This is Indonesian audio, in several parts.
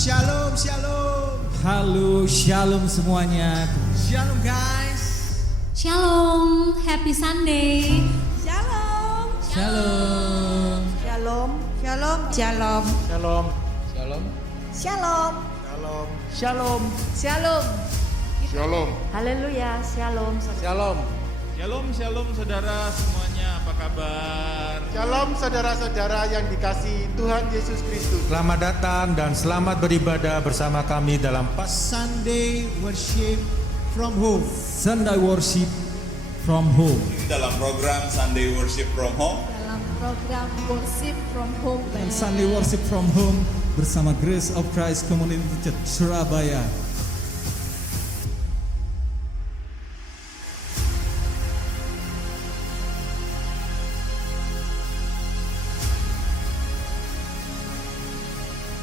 Shalom, shalom. Halo, shalom semuanya. Shalom guys. Shalom, happy Sunday. Shalom. Shalom. Shalom. Shalom. Shalom. Shalom. Shalom. Shalom. Shalom. Shalom. Shalom. Shalom. Haleluya. Shalom. Shalom. Shalom, shalom saudara semuanya, apa kabar? Shalom saudara-saudara yang dikasihi Tuhan Yesus Kristus. Selamat datang dan selamat beribadah bersama kami dalam Sunday worship from home. Sunday worship from home. Dalam program Sunday Worship from Home. Dalam program Worship from Home. Dan Sunday worship from home bersama Grace of Christ Community Church Surabaya.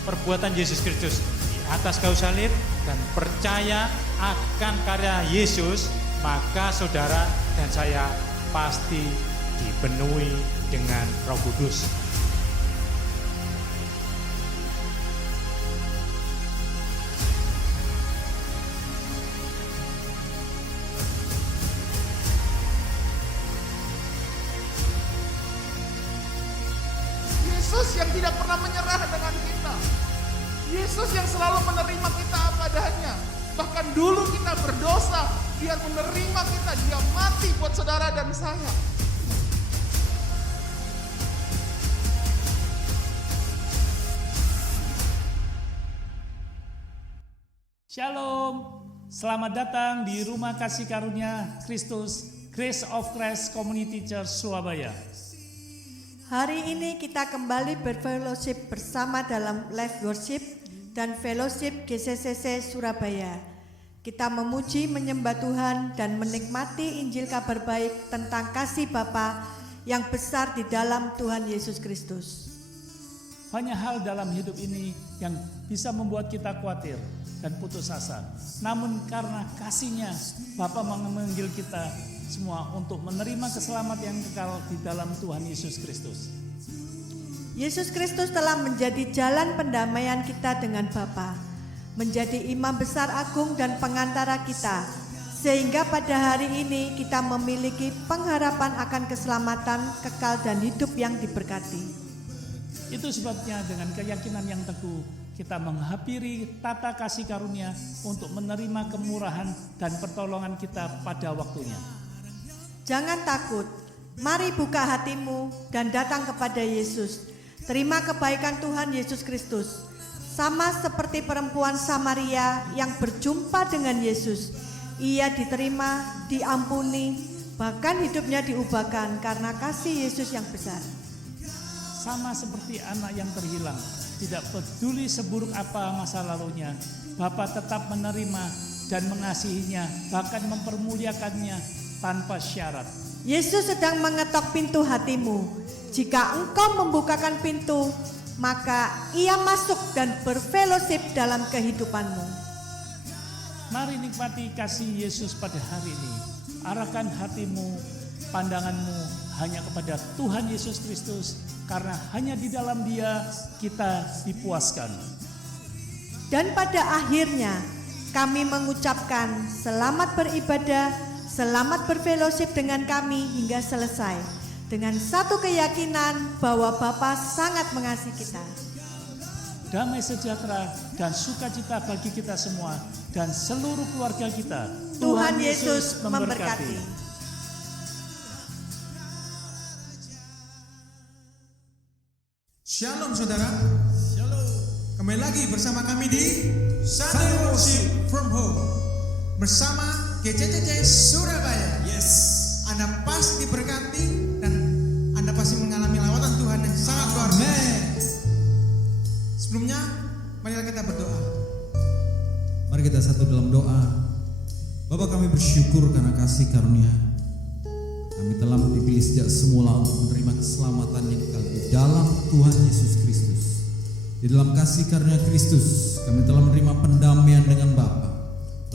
Perbuatan Yesus Kristus di atas kayu salib dan percaya akan karya Yesus, maka saudara dan saya pasti dipenuhi dengan Roh Kudus. Yesus yang tidak pernah menyerah dengan kita. Yesus yang selalu menerima kita apa adanya. Bahkan dulu kita berdosa, Dia menerima kita, Dia mati buat saudara dan saya. Shalom, selamat datang di Rumah Kasih Karunia Kristus, Grace of Christ Community Church Surabaya. Hari ini kita kembali berfellowship bersama dalam live worship dan fellowship GCCC Surabaya. Kita memuji, menyembah Tuhan dan menikmati Injil kabar baik tentang kasih Bapa yang besar di dalam Tuhan Yesus Kristus. Banyak hal dalam hidup ini yang bisa membuat kita khawatir dan putus asa. Namun karena kasih-Nya, Bapa memanggil kita semua untuk menerima keselamatan yang kekal di dalam Tuhan Yesus Kristus. Yesus Kristus telah menjadi jalan pendamaian kita dengan Bapa, menjadi imam besar agung dan pengantara kita, sehingga pada hari ini kita memiliki pengharapan akan keselamatan kekal dan hidup yang diberkati. Itu sebabnya dengan keyakinan yang teguh kita menghampiri tata kasih karunia untuk menerima kemurahan dan pertolongan kita pada waktunya. Jangan takut, mari buka hatimu dan datang kepada Yesus. Terima kebaikan Tuhan Yesus Kristus. Sama seperti perempuan Samaria yang berjumpa dengan Yesus, ia diterima, diampuni, bahkan hidupnya diubahkan karena kasih Yesus yang besar. Sama seperti anak yang terhilang, tidak peduli seburuk apa masa lalunya, Bapa tetap menerima dan mengasihinya, bahkan mempermuliakannya tanpa syarat. Yesus sedang mengetok pintu hatimu. Jika engkau membukakan pintu, maka ia masuk dan berfellowship dalam kehidupanmu. Mari nikmati kasih Yesus pada hari ini. Arahkan hatimu, pandanganmu hanya kepada Tuhan Yesus Kristus, karena hanya di dalam Dia kita dipuaskan. Dan pada akhirnya kami mengucapkan selamat beribadah, selamat berfellowship dengan kami hingga selesai. Dengan satu keyakinan bahwa Bapa sangat mengasihi kita. Damai sejahtera dan sukacita bagi kita semua dan seluruh keluarga kita. Tuhan Yesus memberkati. Shalom saudara. Shalom. Kembali lagi bersama kami di Sunday worship from home bersama GCCC Surabaya. Yes. Anda pasti diberkati dan Anda pasti mengalami lawatan Tuhan yang sangat luar biasa. Sebelumnya, marilah kita berdoa. Mari kita satu dalam doa. Bapa, kami bersyukur karena kasih karunia. Kami telah dipilih sejak semula untuk menerima keselamatan yang kekal di dalam Tuhan Yesus Kristus. Di dalam kasih karunia Kristus, kami telah menerima pendamaian dengan Bapa.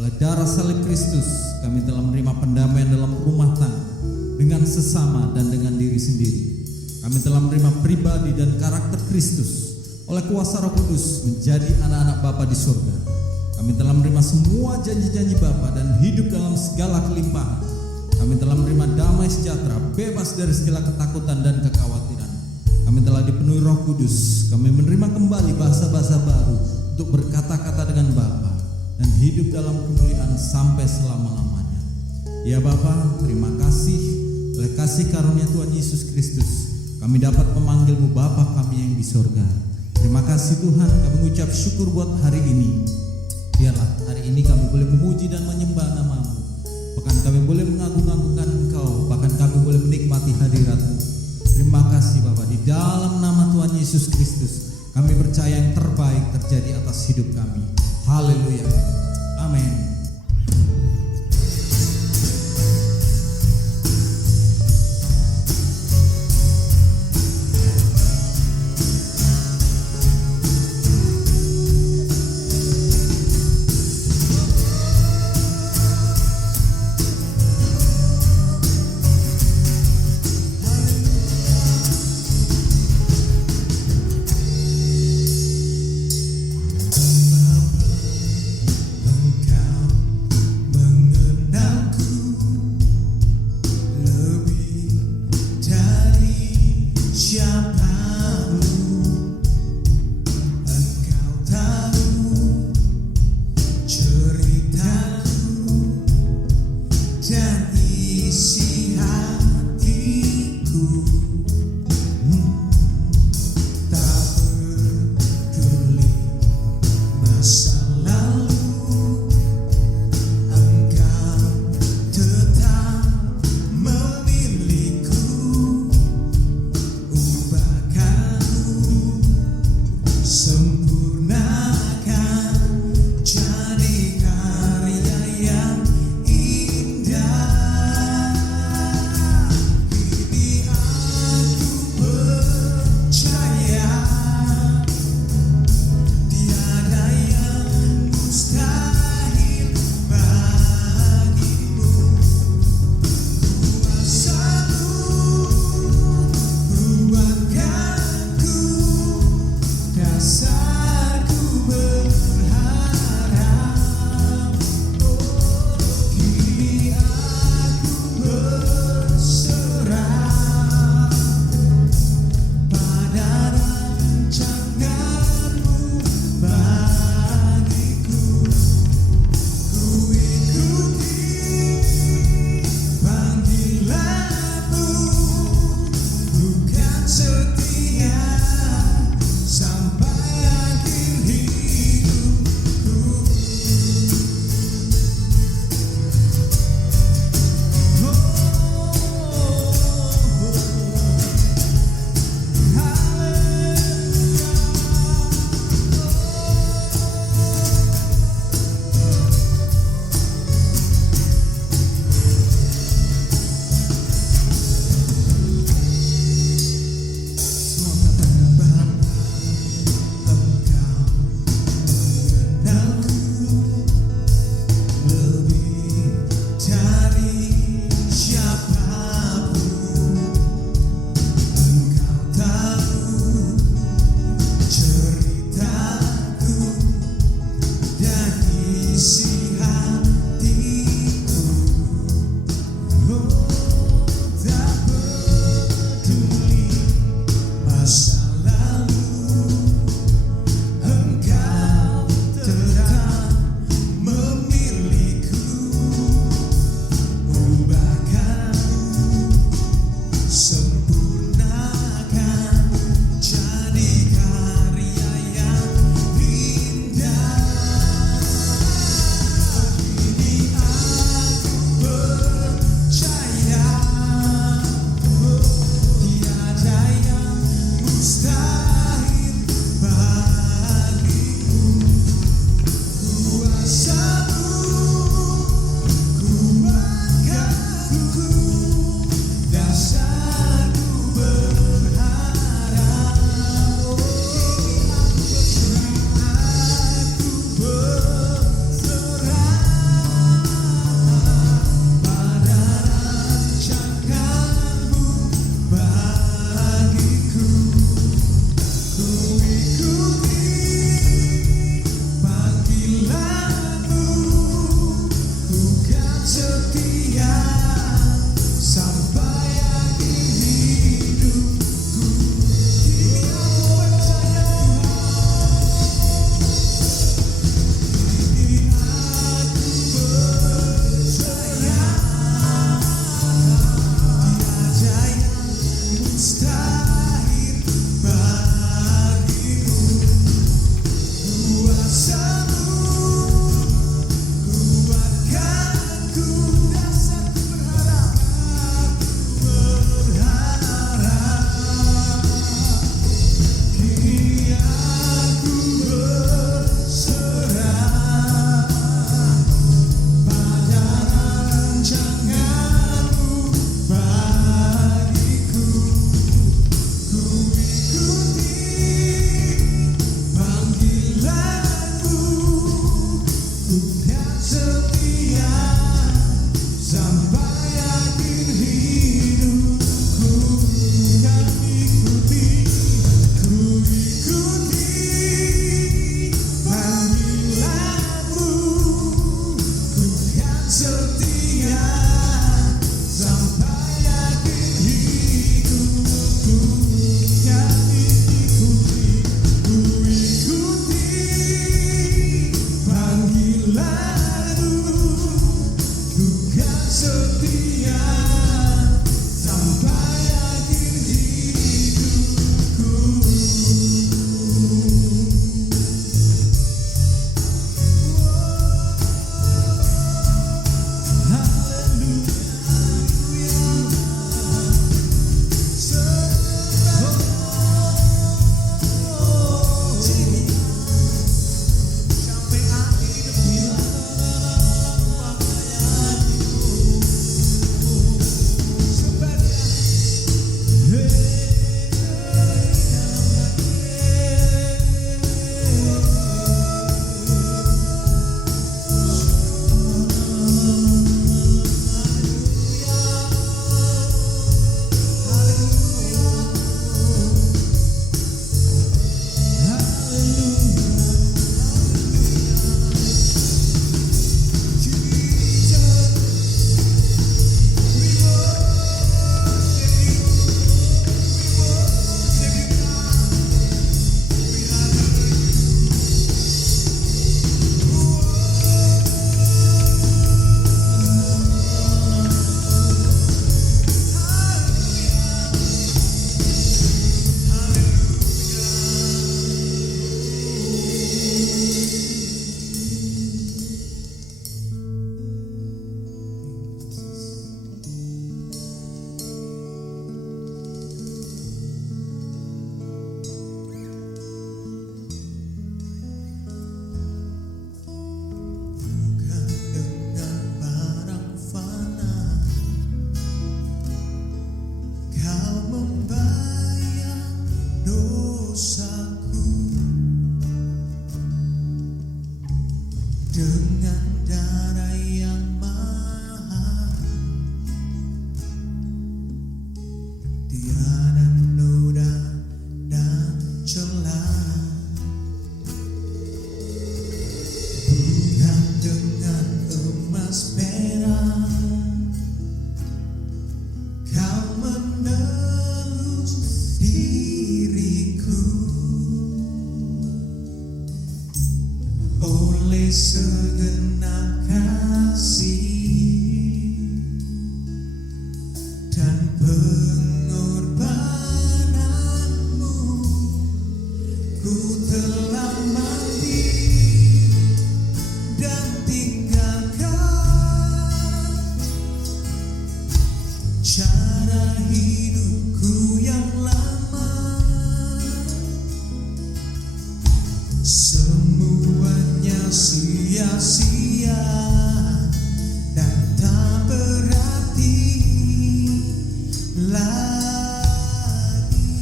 Oleh darah salib Kristus, kami telah menerima pendamaian dalam rumah tangga, dengan sesama dan dengan diri sendiri. Kami telah menerima pribadi dan karakter Kristus. oleh kuasa Roh Kudus menjadi anak-anak Bapa di surga. Kami telah menerima semua janji-janji Bapa dan hidup dalam segala kelimpahan. Kami telah menerima damai sejahtera, bebas dari segala ketakutan dan kekhawatiran. Kami telah dipenuhi Roh Kudus. Kami menerima kembali bahasa-bahasa baru untuk berkata-kata dengan Bapa dan hidup dalam kemuliaan sampai selama-lamanya. Ya Bapa, terima kasih oleh kasih karunia Tuhan Yesus Kristus. Kami dapat memanggil-Mu Bapa kami yang di surga. Terima kasih Tuhan, kami mengucap syukur buat hari ini. Biarlah hari ini kami boleh memuji dan menyembah nama-Mu. Bahkan kami boleh mengagung-agungkan Engkau, bahkan kami boleh menikmati hadirat-Mu. Terima kasih Bapa, di dalam nama Tuhan Yesus Kristus kami percaya yang terbaik terjadi atas hidup kami. Haleluya. Amin. Dasar dengan darah yang mahal, tiada noda dan celah, bukan dengan emas perak kau menebus diriku. Oleh segenap kasih dan pengorbananmu, ku telah mati dan tinggalkan cara hidupku yang lama. Semuanya sia-sia dan tak berarti lagi.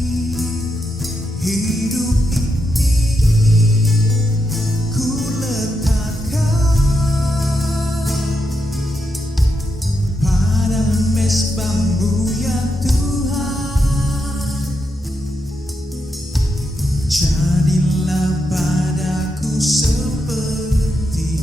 Hidup ini ku letakkan pada mezbah-Mu ya Tuhan. Jadilah padaku seperti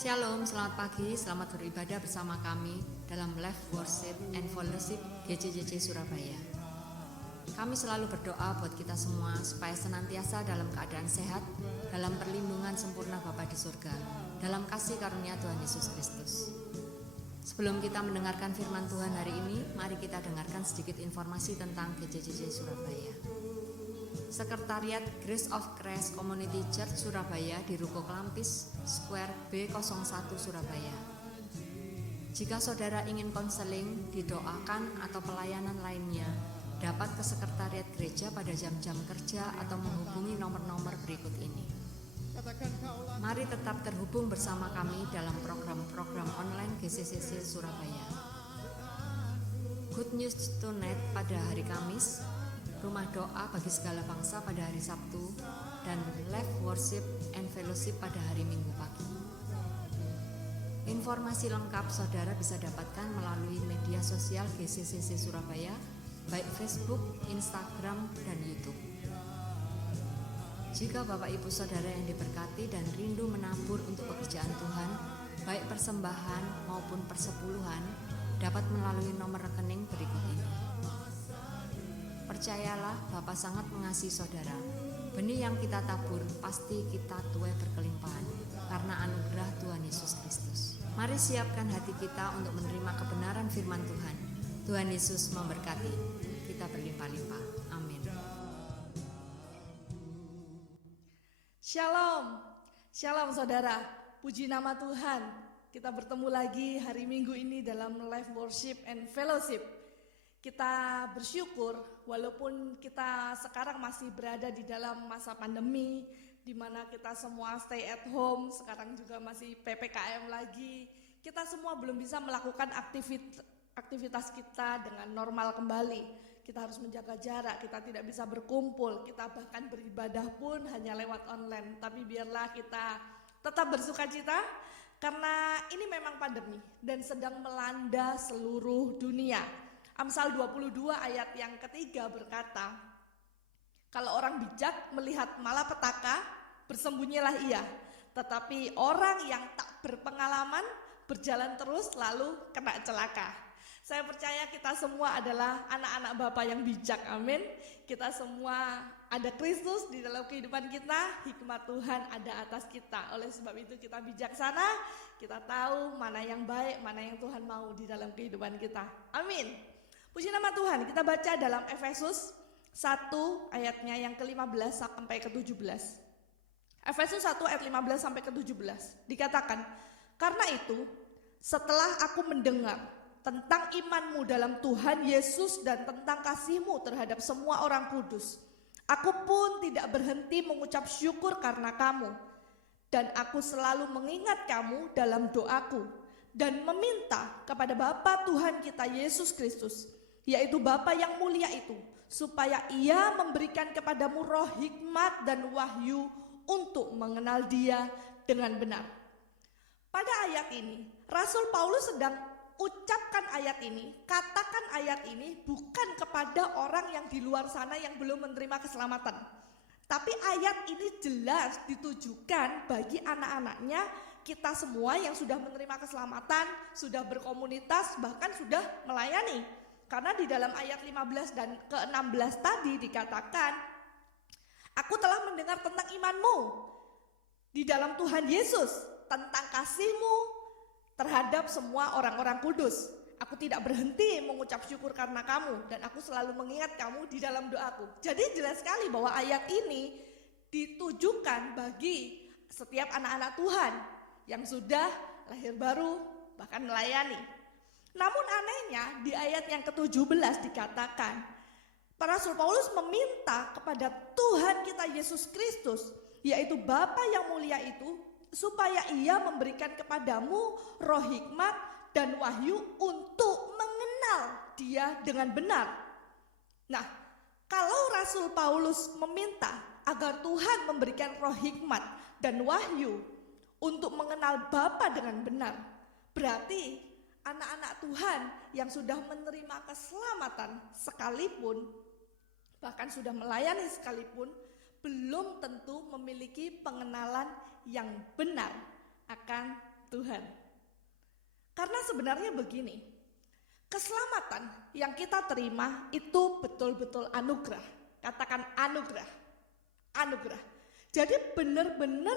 Shalom, selamat pagi, selamat beribadah bersama kami dalam Live Worship and Fellowship GCJC Surabaya. Kami selalu berdoa buat kita semua supaya senantiasa dalam keadaan sehat, dalam perlindungan sempurna Bapa di surga, dalam kasih karunia Tuhan Yesus Kristus. Sebelum kita mendengarkan firman Tuhan hari ini, mari kita dengarkan sedikit informasi tentang GCJC Surabaya. Sekretariat Grace of Christ Community Church Surabaya di Ruko Kelampis, Square B01 Surabaya. Jika saudara ingin konseling, didoakan atau pelayanan lainnya, dapat ke sekretariat gereja pada jam-jam kerja atau menghubungi nomor-nomor berikut ini. Mari tetap terhubung bersama kami dalam program-program online GCCC Surabaya. Good News Tonight pada hari Kamis, Rumah Doa bagi Segala Bangsa pada hari Sabtu, dan Live Worship and Fellowship pada hari Minggu pagi. Informasi lengkap saudara bisa dapatkan melalui media sosial GCCC Surabaya, baik Facebook, Instagram, dan YouTube. Jika Bapak Ibu Saudara yang diberkati dan rindu menabur untuk pekerjaan Tuhan, baik persembahan maupun persepuluhan, dapat melalui nomor rekening berikut ini. Percayalah, Bapa sangat mengasihi saudara. Benih yang kita tabur pasti kita tuai berkelimpahan karena anugerah Tuhan Yesus Kristus. Mari siapkan hati kita untuk menerima kebenaran firman Tuhan. Tuhan Yesus memberkati. Kita berlimpah-limpah. Amin. Shalom. Shalom saudara. Puji nama Tuhan. Kita bertemu lagi hari Minggu ini dalam Live Worship and Fellowship. Kita bersyukur walaupun kita sekarang masih berada di dalam masa pandemi, di mana kita semua stay at home, sekarang juga masih PPKM lagi. Kita semua belum bisa melakukan aktivitas kita dengan normal kembali. Kita harus menjaga jarak, kita tidak bisa berkumpul, kita bahkan beribadah pun hanya lewat online. Tapi biarlah kita tetap bersukacita karena ini memang pandemi dan sedang melanda seluruh dunia. Amsal 22 ayat yang ketiga berkata, kalau orang bijak melihat malapetaka, bersembunyilah ia. Tetapi orang yang tak berpengalaman, berjalan terus lalu kena celaka. Saya percaya kita semua adalah anak-anak Bapa yang bijak, amin. Kita semua ada Kristus di dalam kehidupan kita, hikmat Tuhan ada atas kita. Oleh sebab itu kita bijaksana, kita tahu mana yang baik, mana yang Tuhan mau di dalam kehidupan kita, amin. Puji nama Tuhan, kita baca dalam Efesus 1 ayatnya yang ke-15 sampai ke-17. Efesus 1 ayat 15 sampai ke-17 dikatakan, karena itu setelah aku mendengar tentang imanmu dalam Tuhan Yesus dan tentang kasihmu terhadap semua orang kudus, aku pun tidak berhenti mengucap syukur karena kamu. Dan aku selalu mengingat kamu dalam doaku dan meminta kepada Bapa Tuhan kita Yesus Kristus, yaitu Bapa yang mulia itu, supaya ia memberikan kepadamu roh hikmat dan wahyu untuk mengenal dia dengan benar. Pada ayat ini, Rasul Paulus sedang ucapkan ayat ini, katakan ayat ini bukan kepada orang yang di luar sana yang belum menerima keselamatan. Tapi ayat ini jelas ditujukan bagi anak-anaknya, kita semua yang sudah menerima keselamatan, sudah berkomunitas, bahkan sudah melayani. Karena di dalam ayat 15 dan ke-16 tadi dikatakan, aku telah mendengar tentang imanmu di dalam Tuhan Yesus, tentang kasihmu terhadap semua orang-orang kudus. Aku tidak berhenti mengucap syukur karena kamu, dan aku selalu mengingat kamu di dalam doaku. Jadi jelas sekali bahwa ayat ini ditujukan bagi setiap anak-anak Tuhan yang sudah lahir baru bahkan melayani. Namun anehnya di ayat yang ke-17 dikatakan, Rasul Paulus meminta kepada Tuhan kita Yesus Kristus, yaitu Bapa yang mulia itu, supaya ia memberikan kepadamu roh hikmat dan wahyu untuk mengenal dia dengan benar. Nah, kalau Rasul Paulus meminta agar Tuhan memberikan roh hikmat dan wahyu untuk mengenal Bapa dengan benar, berarti anak-anak Tuhan yang sudah menerima keselamatan sekalipun, bahkan sudah melayani sekalipun, belum tentu memiliki pengenalan yang benar akan Tuhan. Karena sebenarnya begini, keselamatan yang kita terima itu betul-betul anugerah. Katakan anugerah. Anugerah. Jadi benar-benar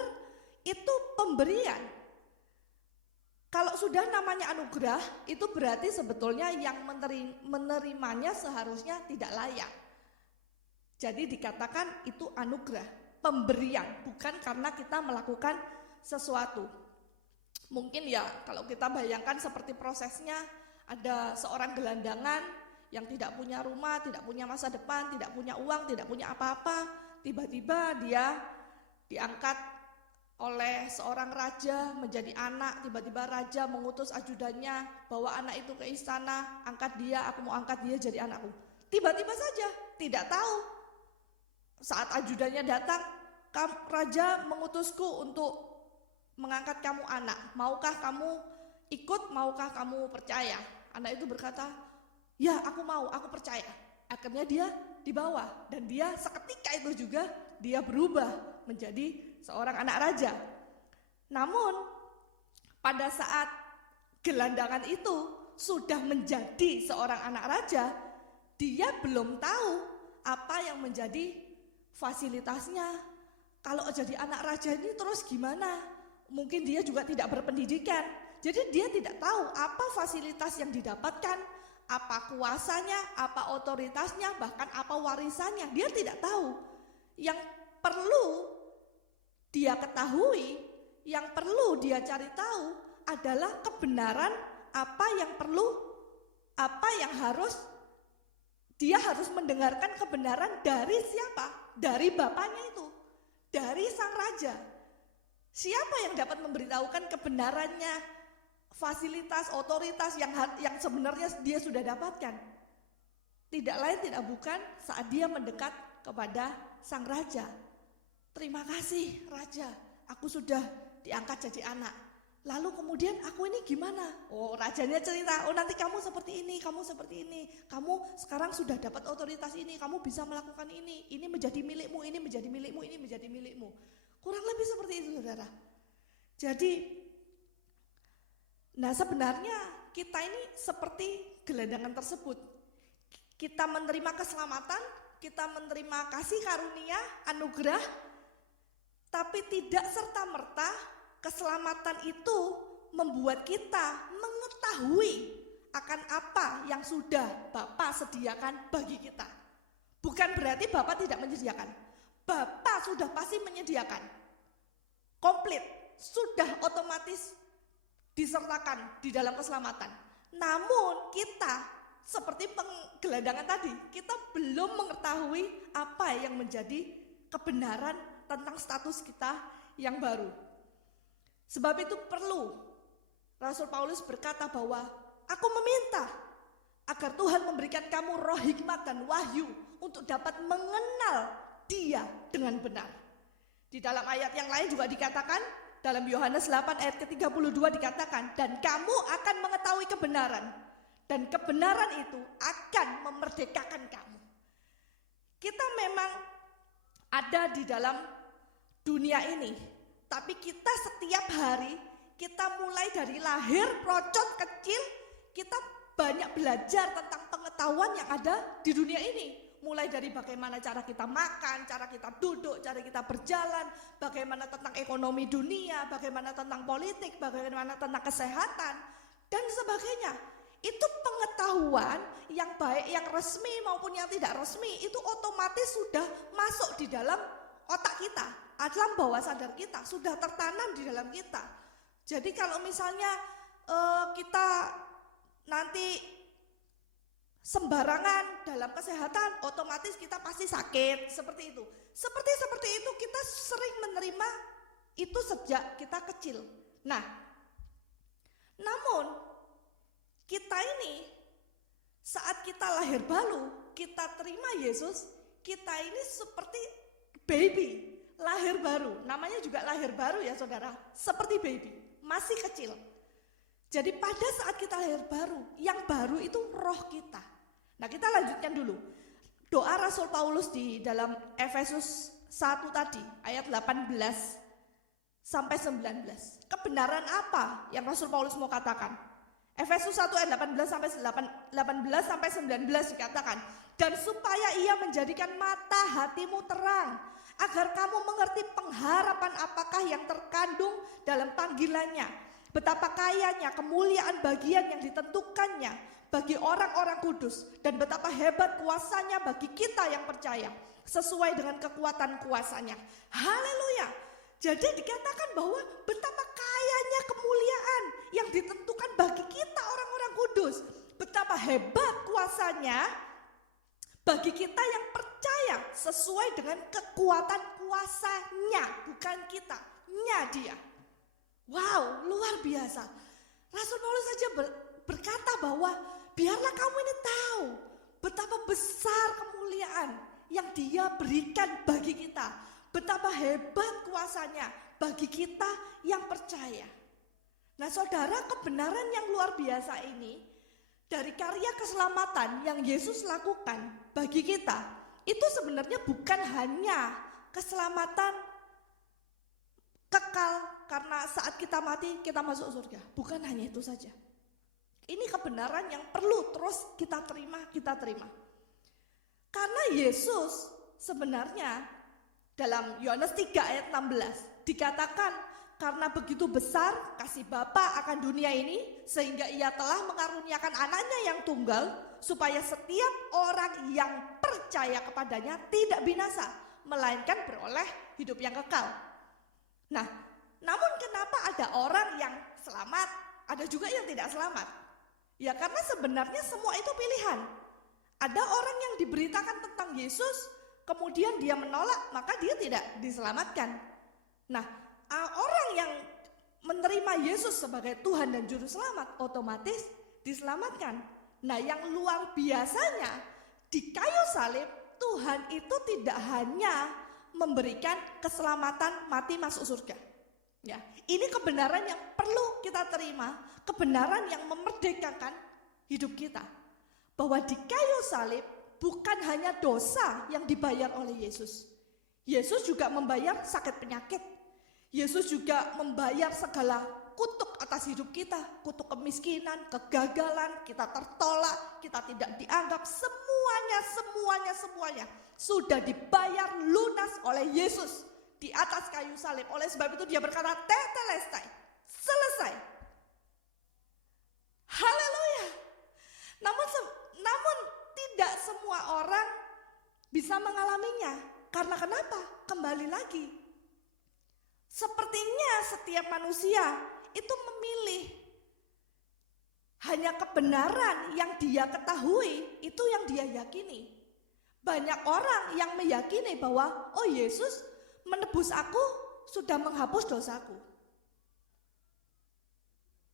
itu pemberian. Kalau sudah namanya anugerah, itu berarti sebetulnya yang menerimanya seharusnya tidak layak. Jadi dikatakan itu anugerah, pemberian, bukan karena kita melakukan sesuatu. Mungkin ya kalau kita bayangkan seperti prosesnya, ada seorang gelandangan yang tidak punya rumah, tidak punya masa depan, tidak punya uang, tidak punya apa-apa. Tiba-tiba dia diangkat oleh seorang raja menjadi anak. Tiba-tiba raja mengutus ajudannya, bawa anak itu ke istana, angkat dia, aku mau angkat dia jadi anakku. Tiba-tiba saja, tidak tahu. Saat ajudannya datang, raja mengutusku untuk mengangkat kamu anak. Maukah kamu ikut, maukah kamu percaya? Anak itu berkata, ya aku mau, aku percaya. Akhirnya dia dibawa dan dia seketika itu juga dia berubah menjadi seorang anak raja. Namun pada saat gelandangan itu sudah menjadi seorang anak raja, dia belum tahu apa yang menjadi fasilitasnya. Kalau jadi anak raja ini terus gimana? Mungkin dia juga tidak berpendidikan. Jadi dia tidak tahu apa fasilitas yang didapatkan, apa kuasanya, apa otoritasnya, bahkan apa warisannya. Dia tidak tahu. Yang perlu dia ketahui, yang perlu dia cari tahu adalah kebenaran apa yang perlu, apa yang harus. Dia harus mendengarkan kebenaran dari siapa? Dari bapaknya itu, dari sang raja. Siapa yang dapat memberitahukan kebenarannya, fasilitas, otoritas yang sebenarnya dia sudah dapatkan? Tidak lain tidak bukan saat dia mendekat kepada sang raja. Terima kasih raja, aku sudah diangkat jadi anak. Lalu kemudian aku ini gimana? Oh, rajanya cerita, oh nanti kamu seperti ini, kamu seperti ini. Kamu sekarang sudah dapat otoritas ini, kamu bisa melakukan ini menjadi milikmu, ini menjadi milikmu, ini menjadi milikmu. Kurang lebih seperti itu, saudara. Jadi, nah sebenarnya kita ini seperti gelandangan tersebut. Kita menerima keselamatan, kita menerima kasih karunia, anugerah, tapi tidak serta-merta keselamatan itu membuat kita mengetahui akan apa yang sudah Bapa sediakan bagi kita. Bukan berarti Bapa tidak menyediakan. Bapa sudah pasti menyediakan. Komplit, sudah otomatis disertakan di dalam keselamatan. Namun kita seperti penggelandangan tadi, kita belum mengetahui apa yang menjadi kebenaran tentang status kita yang baru. Sebab itu perlu Rasul Paulus berkata bahwa aku meminta agar Tuhan memberikan kamu roh hikmat dan wahyu untuk dapat mengenal Dia dengan benar. Di dalam ayat yang lain juga dikatakan, dalam Yohanes 8 ayat ke-32 dikatakan, dan kamu akan mengetahui kebenaran, dan kebenaran itu akan memerdekakan kamu. Kita memang ada di dalam dunia ini, tapi kita setiap hari, kita mulai dari lahir, procot, kecil, kita banyak belajar tentang pengetahuan yang ada di dunia ini. Mulai dari bagaimana cara kita makan, cara kita duduk, cara kita berjalan, bagaimana tentang ekonomi dunia, bagaimana tentang politik, bagaimana tentang kesehatan, dan sebagainya. Itu pengetahuan yang baik, yang resmi maupun yang tidak resmi, itu otomatis sudah masuk di dalam otak kita. alam bawah sadar kita, sudah tertanam di dalam kita. Jadi kalau misalnya kita nanti sembarangan dalam kesehatan, otomatis kita pasti sakit, seperti itu. Seperti itu kita sering menerima itu sejak kita kecil. Nah, namun kita ini saat kita lahir baru, kita terima Yesus, kita ini seperti baby, lahir baru. Namanya juga lahir baru ya saudara, seperti baby, masih kecil. Jadi pada saat kita lahir baru, yang baru itu roh kita. Nah kita lanjutkan dulu. Doa Rasul Paulus di dalam Efesus 1 tadi, ayat 18 sampai 19. Kebenaran apa yang Rasul Paulus mau katakan? Efesus 1 ayat 18 sampai 19 dikatakan, dan supaya ia menjadikan mata hatimu terang, agar kamu mengerti pengharapan apakah yang terkandung dalam panggilannya, betapa kayanya kemuliaan bagian yang ditentukannya bagi orang-orang kudus, dan betapa hebat kuasanya bagi kita yang percaya, sesuai dengan kekuatan kuasanya. Haleluya. Jadi dikatakan bahwa betapa kayanya kemuliaan yang ditentukan bagi kita orang-orang kudus. Betapa hebat kuasanya bagi kita yang percaya sesuai dengan kekuatan kuasanya. Bukan kita, nya dia. Wow, luar biasa. Rasul Paulus saja berkata bahwa biarlah kamu ini tahu betapa besar kemuliaan yang dia berikan bagi kita. Betapa hebat kuasanya bagi kita yang percaya. Nah saudara, kebenaran yang luar biasa ini dari karya keselamatan yang Yesus lakukan bagi kita, itu sebenarnya bukan hanya keselamatan kekal karena saat kita mati kita masuk surga. Bukan hanya itu saja. Ini kebenaran yang perlu terus kita terima. Karena Yesus sebenarnya dalam Yohanes 3 ayat 16 dikatakan, karena begitu besar kasih Bapa akan dunia ini, sehingga ia telah mengaruniakan anaknya yang tunggal, supaya setiap orang yang percaya kepadanya tidak binasa, melainkan beroleh hidup yang kekal. Nah, namun kenapa ada orang yang selamat, ada juga yang tidak selamat? Ya karena sebenarnya semua itu pilihan. Ada orang yang diberitakan tentang Yesus, kemudian dia menolak, maka dia tidak diselamatkan. Nah, orang yang menerima Yesus sebagai Tuhan dan Juru Selamat otomatis diselamatkan. Nah, yang luar biasanya di kayu salib, Tuhan itu tidak hanya memberikan keselamatan mati masuk surga. Ya, ini kebenaran yang perlu kita terima, kebenaran yang memerdekakan hidup kita. Bahwa di kayu salib bukan hanya dosa yang dibayar oleh Yesus. Yesus juga membayar sakit penyakit. Yesus juga membayar segala kutuk atas hidup kita. Kutuk kemiskinan, kegagalan, kita tertolak, kita tidak dianggap. Semuanya sudah dibayar lunas oleh Yesus di atas kayu salib. Oleh sebab itu dia berkata, tetelestai, selesai. Haleluya. Namun tidak semua orang bisa mengalaminya. Karena kenapa? Kembali lagi. Sepertinya setiap manusia itu memilih. Hanya kebenaran yang dia ketahui, itu yang dia yakini. Banyak orang yang meyakini bahwa, oh Yesus menebus aku, sudah menghapus dosaku.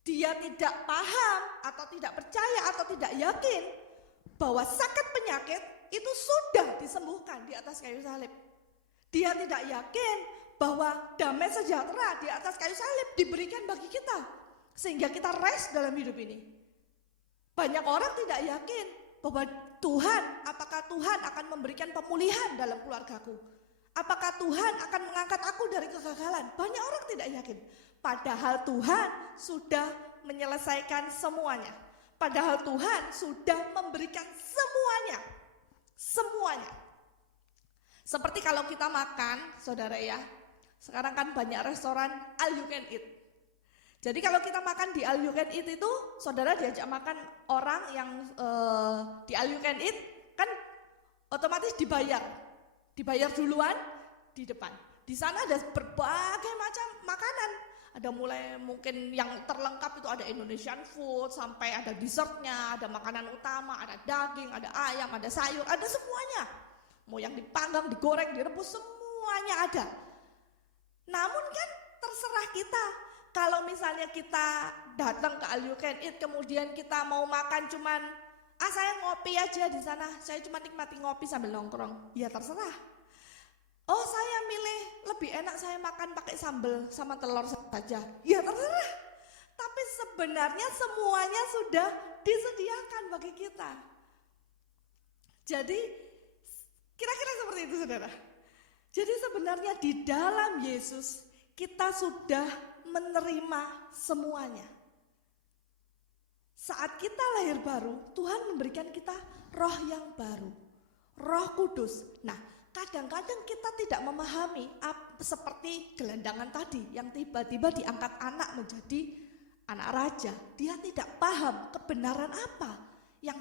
Dia tidak paham atau tidak percaya atau tidak yakin bahwa sakit penyakit itu sudah disembuhkan di atas kayu salib. Dia tidak yakin bahwa damai sejahtera di atas kayu salib diberikan bagi kita, sehingga kita rest dalam hidup ini. Banyak orang tidak yakin bahwa apakah Tuhan akan memberikan pemulihan dalam keluargaku? Apakah Tuhan akan mengangkat aku dari kegagalan? Banyak orang tidak yakin. Padahal Tuhan sudah menyelesaikan semuanya. Padahal Tuhan sudah memberikan semuanya. Seperti kalau kita makan, saudara ya, sekarang kan banyak restoran all you can eat. Jadi kalau kita makan di all you can eat itu, saudara diajak makan orang yang di all you can eat, kan otomatis dibayar duluan di depan. Di sana ada berbagai macam makanan. Ada mulai mungkin yang terlengkap itu ada Indonesian food, sampai ada dessertnya, ada makanan utama, ada daging, ada ayam, ada sayur, ada semuanya. Mau yang dipanggang, digoreng, direbus, semuanya ada. Namun kan terserah kita. Kalau misalnya kita datang ke All You Can Eat, kemudian kita mau makan cuman, saya ngopi aja di sana, saya cuma nikmati ngopi sambil nongkrong, ya terserah. Oh, saya milih lebih enak saya makan pakai sambal sama telur saja. Ya terserah. Tapi sebenarnya semuanya sudah disediakan bagi kita. Jadi kira-kira seperti itu, saudara. Jadi sebenarnya di dalam Yesus kita sudah menerima semuanya. Saat kita lahir baru, Tuhan memberikan kita roh yang baru, Roh Kudus. Nah, kadang-kadang kita tidak memahami seperti gelandangan tadi yang tiba-tiba diangkat anak menjadi anak raja. Dia tidak paham kebenaran apa yang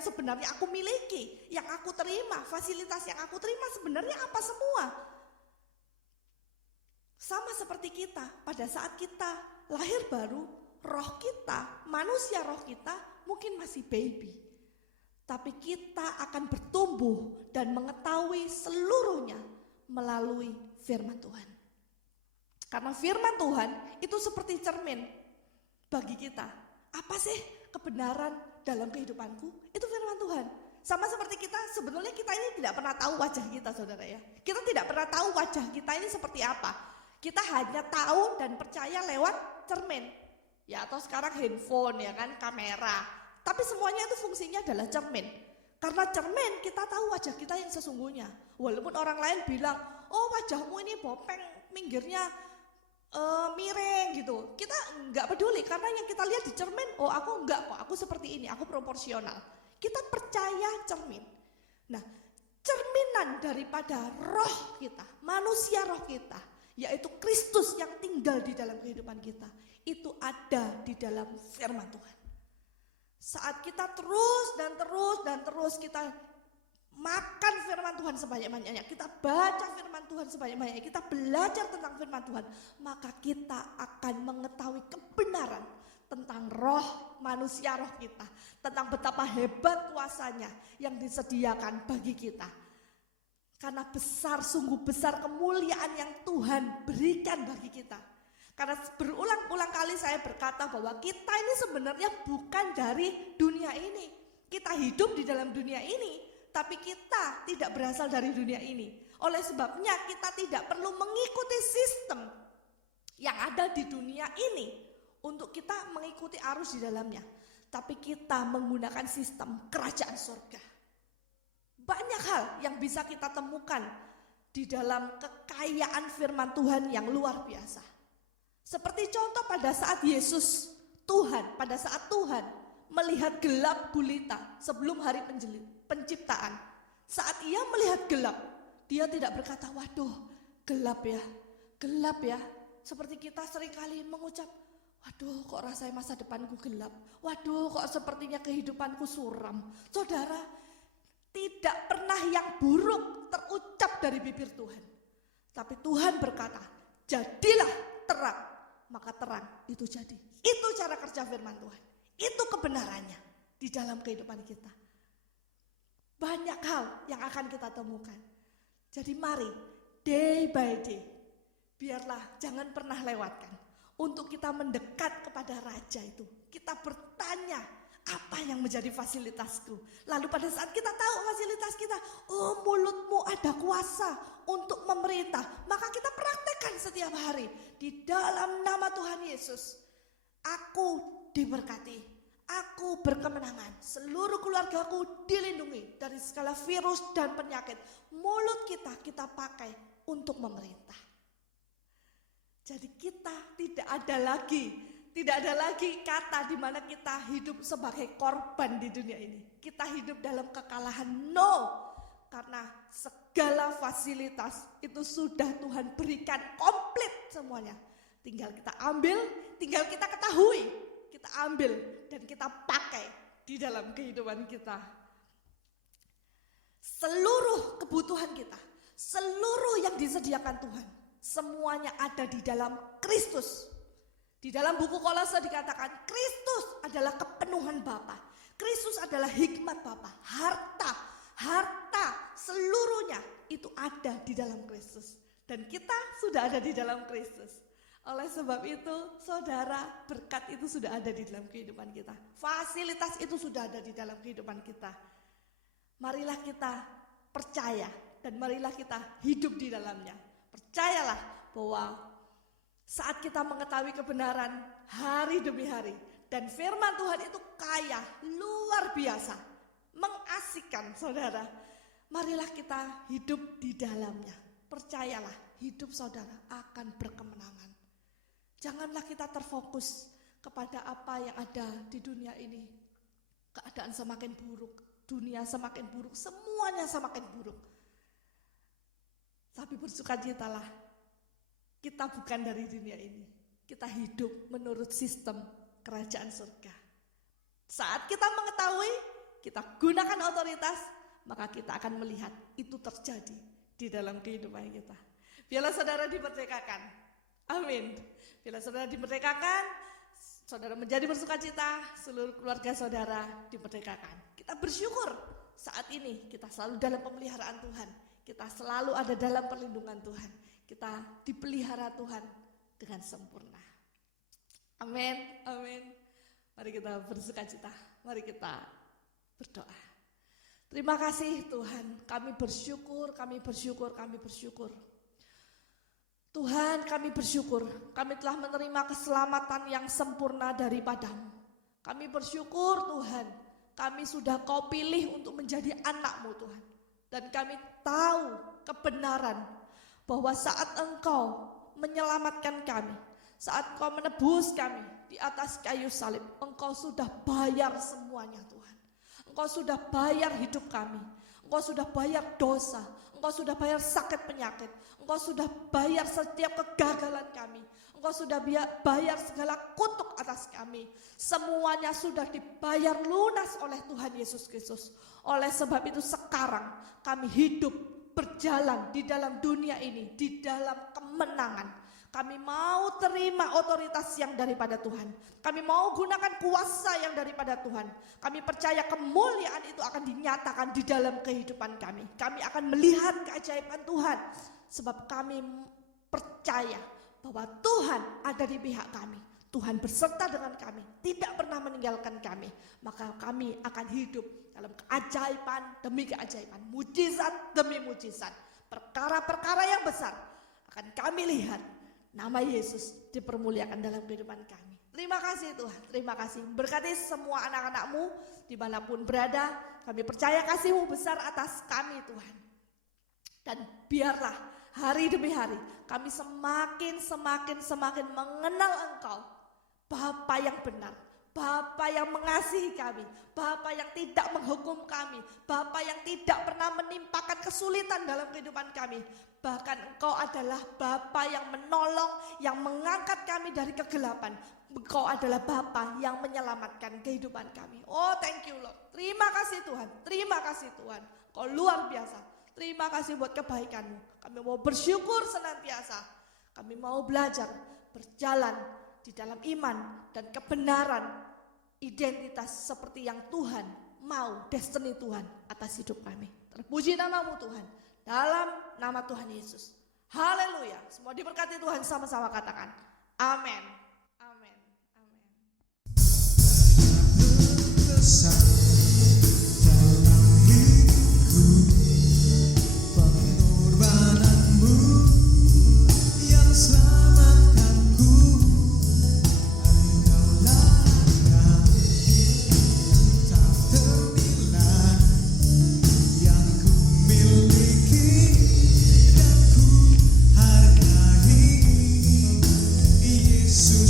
sebenarnya aku miliki, yang aku terima, fasilitas yang aku terima sebenarnya apa semua. Sama seperti kita, pada saat kita lahir baru, roh kita, manusia roh kita mungkin masih baby. Tapi kita akan bertumbuh dan mengetahui seluruhnya melalui firman Tuhan. Karena firman Tuhan itu seperti cermin bagi kita. Apa sih kebenaran dalam kehidupanku? Itu firman Tuhan. Sama seperti kita, sebetulnya kita ini tidak pernah tahu wajah kita, saudara ya. Kita tidak pernah tahu wajah kita ini seperti apa. Kita hanya tahu dan percaya lewat cermin. Ya, atau sekarang handphone ya kan, kamera. Tapi semuanya itu fungsinya adalah cermin. Karena cermin kita tahu wajah kita yang sesungguhnya. Walaupun orang lain bilang, oh wajahmu ini bopeng, minggirnya miring gitu. Kita enggak peduli karena yang kita lihat di cermin, oh aku enggak kok, aku seperti ini, aku proporsional. Kita percaya cermin. Nah, cerminan daripada roh kita, manusia roh kita, yaitu Kristus yang tinggal di dalam kehidupan kita, itu ada di dalam firman Tuhan. Saat kita terus kita makan firman Tuhan sebanyak-banyaknya, kita baca firman Tuhan sebanyak-banyaknya, kita belajar tentang firman Tuhan, maka kita akan mengetahui kebenaran tentang roh manusia roh kita, tentang betapa hebat kuasanya yang disediakan bagi kita. Karena sungguh besar kemuliaan yang Tuhan berikan bagi kita. Karena berulang-ulang kali saya berkata bahwa kita ini sebenarnya bukan dari dunia ini. Kita hidup di dalam dunia ini, tapi kita tidak berasal dari dunia ini. Oleh sebabnya kita tidak perlu mengikuti sistem yang ada di dunia ini untuk kita mengikuti arus di dalamnya. Tapi kita menggunakan sistem kerajaan surga. Banyak hal yang bisa kita temukan di dalam kekayaan firman Tuhan yang luar biasa. Seperti contoh pada saat pada saat Tuhan melihat gelap gulita sebelum hari penciptaan. Saat ia melihat gelap, dia tidak berkata, waduh gelap ya. Seperti kita seringkali mengucap, waduh kok rasanya masa depanku gelap. Waduh kok sepertinya kehidupanku suram. Saudara, tidak pernah yang buruk terucap dari bibir Tuhan. Tapi Tuhan berkata, jadilah terang. Maka terang itu jadi. Itu cara kerja firman Tuhan. Itu kebenarannya di dalam kehidupan kita. Banyak hal yang akan kita temukan. Jadi mari day by day, biarlah jangan pernah lewatkan untuk kita mendekat kepada Raja itu. Kita bertanya, apa yang menjadi fasilitasku? Lalu pada saat kita tahu fasilitas kita, oh mulutmu ada kuasa untuk memerintah, maka kita praktekkan setiap hari. Di dalam nama Tuhan Yesus, aku diberkati, aku berkemenangan, seluruh keluargaku dilindungi dari segala virus dan penyakit. Mulut kita pakai untuk memerintah. Jadi kita tidak ada lagi kata di mana kita hidup sebagai korban di dunia ini. Kita hidup dalam kekalahan, no. Karena segala fasilitas itu sudah Tuhan berikan komplit semuanya. Tinggal kita ambil, tinggal kita ketahui, kita ambil dan kita pakai di dalam kehidupan kita. Seluruh kebutuhan kita, Seluruh yang disediakan Tuhan, semuanya ada di dalam Kristus. Di dalam buku Kolose dikatakan Kristus adalah kepenuhan Bapa. Kristus adalah hikmat Bapa. Harta seluruhnya itu ada di dalam Kristus. Dan kita sudah ada di dalam Kristus. Oleh sebab itu, saudara, berkat itu sudah ada di dalam kehidupan kita. Fasilitas itu sudah ada di dalam kehidupan kita. Marilah kita percaya dan marilah kita hidup di dalamnya. Percayalah bahwa saat kita mengetahui kebenaran hari demi hari, dan firman Tuhan itu kaya, luar biasa, mengasihkan, saudara. Marilah kita hidup di dalamnya. Percayalah, hidup saudara akan berkemenangan. Janganlah kita terfokus kepada apa yang ada di dunia ini. Keadaan semakin buruk, dunia semakin buruk, semuanya semakin buruk. Tapi bersukacitalah, kita bukan dari dunia ini. Kita hidup menurut sistem kerajaan surga. Saat kita mengetahui, kita gunakan otoritas, maka kita akan melihat itu terjadi di dalam kehidupan kita. Biarlah saudara dimerdekakan. Amin. Biarlah saudara dimerdekakan, saudara menjadi bersukacita, seluruh keluarga saudara dimerdekakan. Kita bersyukur saat ini kita selalu dalam pemeliharaan Tuhan. Kita selalu ada dalam perlindungan Tuhan. Kita dipelihara Tuhan dengan sempurna. Amin, amin. Mari kita bersukacita, mari kita berdoa. Terima kasih Tuhan, kami bersyukur. Tuhan, kami bersyukur, kami telah menerima keselamatan yang sempurna daripada-Mu. Kami bersyukur Tuhan, kami sudah Kau pilih untuk menjadi anak-Mu Tuhan. Dan kami tahu kebenaran bahwa saat Engkau menyelamatkan kami, saat Engkau menebus kami di atas kayu salib, Engkau sudah bayar semuanya Tuhan. Engkau sudah bayar hidup kami, Engkau sudah bayar dosa, Engkau sudah bayar sakit penyakit, Engkau sudah bayar setiap kegagalan kami, Engkau sudah bayar segala kutuk atas kami. Semuanya sudah dibayar lunas oleh Tuhan Yesus Kristus. Oleh sebab itu sekarang kami hidup berjalan di dalam dunia ini, di dalam kemenangan. Kami mau terima otoritas yang daripada Tuhan. Kami mau gunakan kuasa yang daripada Tuhan. Kami percaya kemuliaan itu akan dinyatakan di dalam kehidupan kami. Kami akan melihat keajaiban Tuhan. Sebab kami percaya bahwa Tuhan ada di pihak kami. Tuhan berserta dengan kami, tidak pernah meninggalkan kami. Maka kami akan hidup dalam keajaiban demi keajaiban, mujizat demi mujizat. Perkara-perkara yang besar akan kami lihat. Nama Yesus dipermuliakan dalam kehidupan kami. Terima kasih Tuhan, terima kasih. Berkati semua anak-anak-Mu dimanapun berada. Kami percaya kasih-Mu besar atas kami Tuhan. Dan biarlah hari demi hari kami semakin mengenal Engkau, Bapa yang benar, Bapa yang mengasihi kami, Bapa yang tidak menghukum kami, Bapa yang tidak pernah menimpakan kesulitan dalam kehidupan kami. Bahkan Engkau adalah Bapa yang menolong, yang mengangkat kami dari kegelapan. Engkau adalah Bapa yang menyelamatkan kehidupan kami. Oh, thank you Lord. Terima kasih Tuhan, terima kasih Tuhan. Kau luar biasa. Terima kasih buat kebaikan-Mu. Kami mau bersyukur senantiasa. Kami mau belajar, berjalan di dalam iman dan kebenaran, identitas seperti yang Tuhan mau, destiny Tuhan atas hidup kami. Terpuji nama-Mu Tuhan, dalam nama Tuhan Yesus. Haleluya. Semua diberkati Tuhan, sama-sama katakan amin. Amin. Amin. Pengorbananmu yang selamatkanku, Engkaulah kasih yang tak ternilai, yang ku miliki dan ku hargai. Yesus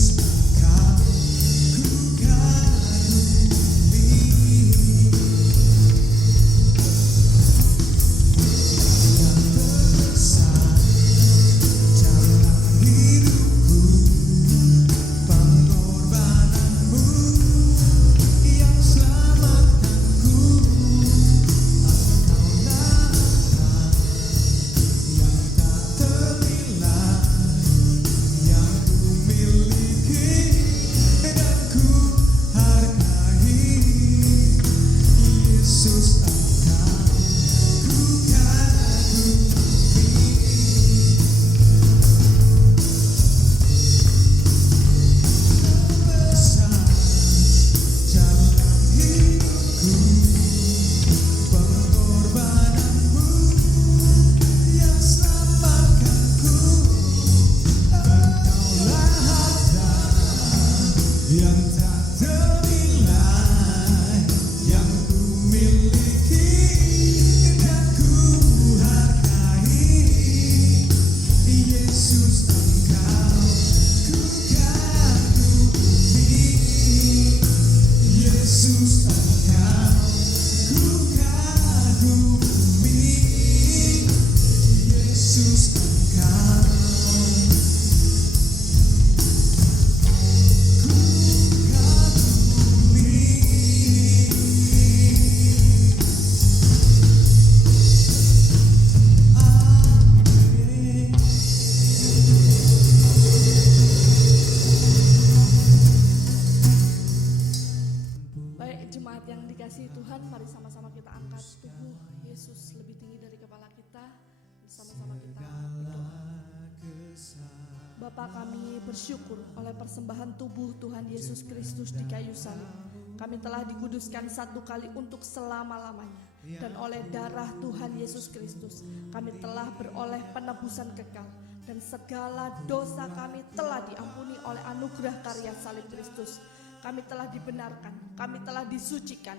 angkat tubuh Yesus lebih tinggi dari kepala kita. Bersama-sama kita berdoa. Bapa, kami bersyukur oleh persembahan tubuh Tuhan Yesus Kristus di kayu salib. Kami telah dikuduskan satu kali untuk selama-lamanya. Dan oleh darah Tuhan Yesus Kristus kami telah beroleh penebusan kekal. Dan segala dosa kami telah diampuni oleh anugerah karya salib Kristus. Kami telah dibenarkan, kami telah disucikan,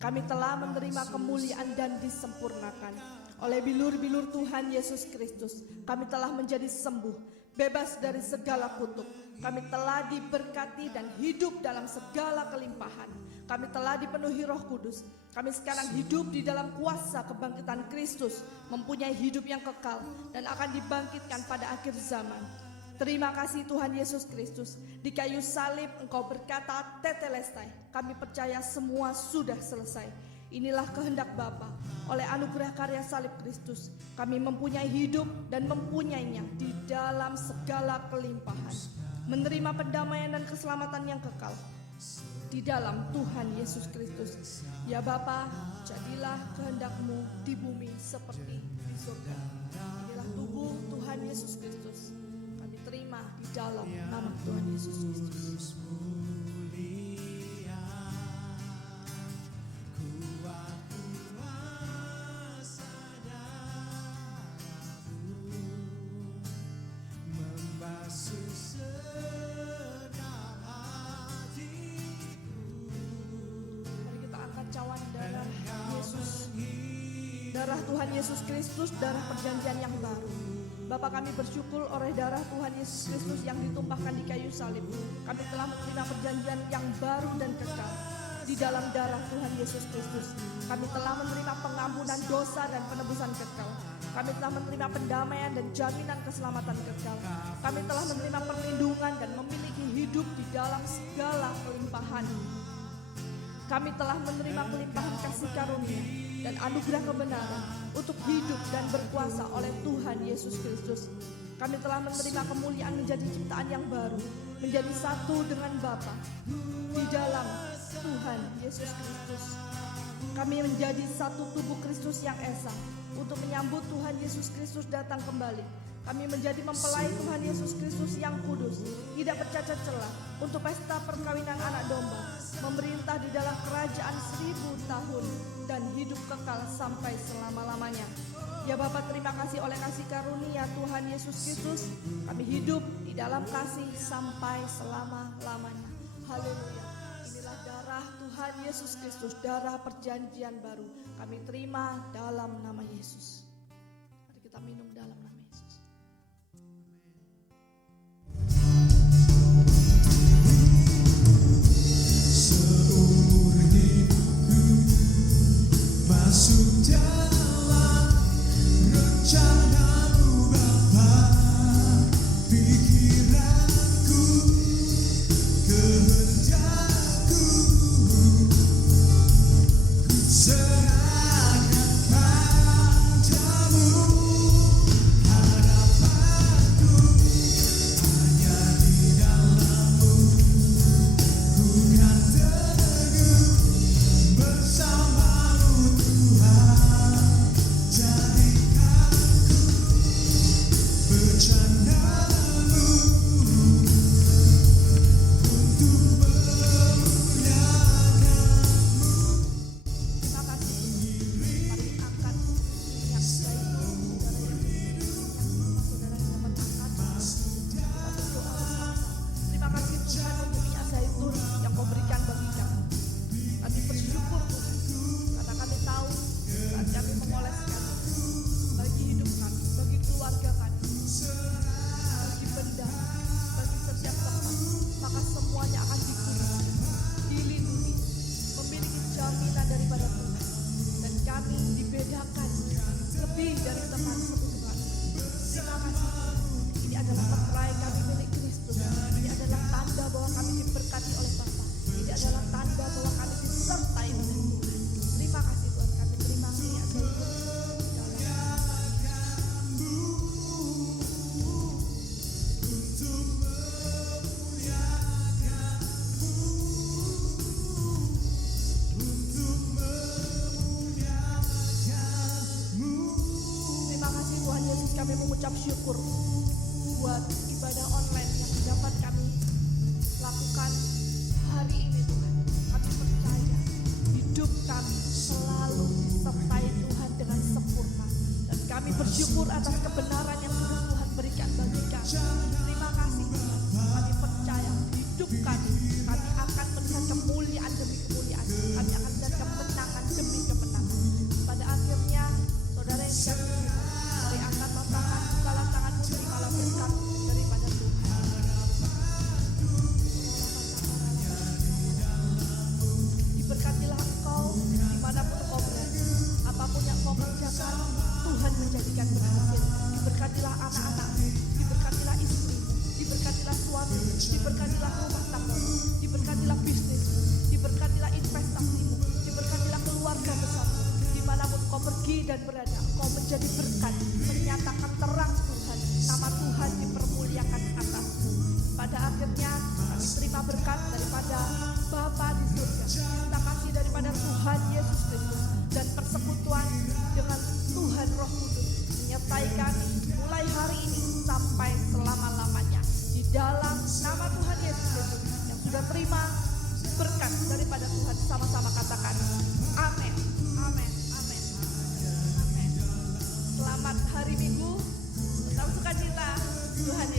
kami telah menerima kemuliaan dan disempurnakan. Oleh bilur-bilur Tuhan Yesus Kristus kami telah menjadi sembuh, bebas dari segala kutuk. Kami telah diberkati dan hidup dalam segala kelimpahan. Kami telah dipenuhi Roh Kudus. Kami sekarang hidup di dalam kuasa kebangkitan Kristus, mempunyai hidup yang kekal dan akan dibangkitkan pada akhir zaman. Terima kasih Tuhan Yesus Kristus. Di kayu salib Engkau berkata, tetelestai. Kami percaya semua sudah selesai. Inilah kehendak Bapa. Oleh anugerah karya salib Kristus kami mempunyai hidup dan mempunyainya di dalam segala kelimpahan. Menerima pendamaian dan keselamatan yang kekal di dalam Tuhan Yesus Kristus. Ya Bapa, jadilah kehendak-Mu di bumi seperti di surga. Inilah tubuh Tuhan Yesus Kristus. Kami terima di dalam nama Tuhan Yesus Kristus. Darah Tuhan Yesus Kristus, darah perjanjian yang baru. Bapa, kami bersyukur oleh darah Tuhan Yesus Kristus yang ditumpahkan di kayu salib. Kami telah menerima perjanjian yang baru dan kekal. Di dalam darah Tuhan Yesus Kristus kami telah menerima pengampunan dosa dan penebusan kekal. Kami telah menerima pendamaian dan jaminan keselamatan kekal. Kami telah menerima perlindungan dan memiliki hidup di dalam segala kelimpahan. Kami telah menerima pelimpahan kasih karunia dan anugerah kebenaran untuk hidup dan berkuasa oleh Tuhan Yesus Kristus. Kami telah menerima kemuliaan menjadi ciptaan yang baru, menjadi satu dengan Bapa di dalam Tuhan Yesus Kristus. Kami menjadi satu tubuh Kristus yang esa untuk menyambut Tuhan Yesus Kristus datang kembali. Kami menjadi mempelai Tuhan Yesus Kristus yang kudus, tidak bercacat celah, untuk pesta perkawinan anak domba, memerintah di dalam kerajaan 1000 tahun dan hidup kekal sampai selama-lamanya. Ya Bapa, terima kasih oleh kasih karunia Tuhan Yesus Kristus, kami hidup di dalam kasih sampai selama-lamanya. Haleluya. Inilah darah Tuhan Yesus Kristus, darah perjanjian baru. Kami terima dalam nama Yesus. Mari kita minum dalam nama Yesus. Seumur hidupku masuk dalam rencana-Mu Bapa, pikiranku, kehendak-Ku, ku serahkan padamu. bersyukur buat ibadah online yang dapat kami lakukan hari ini Tuhan. Kami percaya hidup kami selalu disertai Tuhan dengan sempurna. Dan kami bersyukur atas kebenaran yang sudah Tuhan berikan bagi kami. Terima kasih Tuhan. Kami percaya hidup kami akan melihat kemuliaan demi kemuliaan. Kami akan melihat kemenangan demi kemenangan. Pada akhirnya, saudara yang dikasihi Tuhan, mari angkat tangan, bukalah tanganmu, terimalah berkat daripada Tuhan. Diberkatilah engkau dimanapun kau berada. Apapun yang kau kerjakan, Tuhan menjadikan berhasil. Diberkatilah anak-anakmu, diberkatilah istrimu, diberkatilah suami, diberkatilah rumah tanggamu, diberkatilah bisnismu, diberkatilah investasimu, diberkatilah keluarga besarmu. Dimanapun kau pergi dan berada, kau menjadi berkat, menyatakan terang Tuhan, nama Tuhan dipermuliakan atasmu. Pada akhirnya kami terima berkat daripada Bapa di surga, cinta kasih daripada Tuhan Yesus Kristus, dan persekutuan dengan Tuhan Roh Kudus menyertai kami mulai hari ini sampai selama-lamanya. Di dalam nama Tuhan Yesus Kristus yang sudah terima berkat daripada Tuhan, sama-sama katakan amin, amin, amin, amin. Selamat hari Minggu, tetap sukacita, Tuhan Yesus.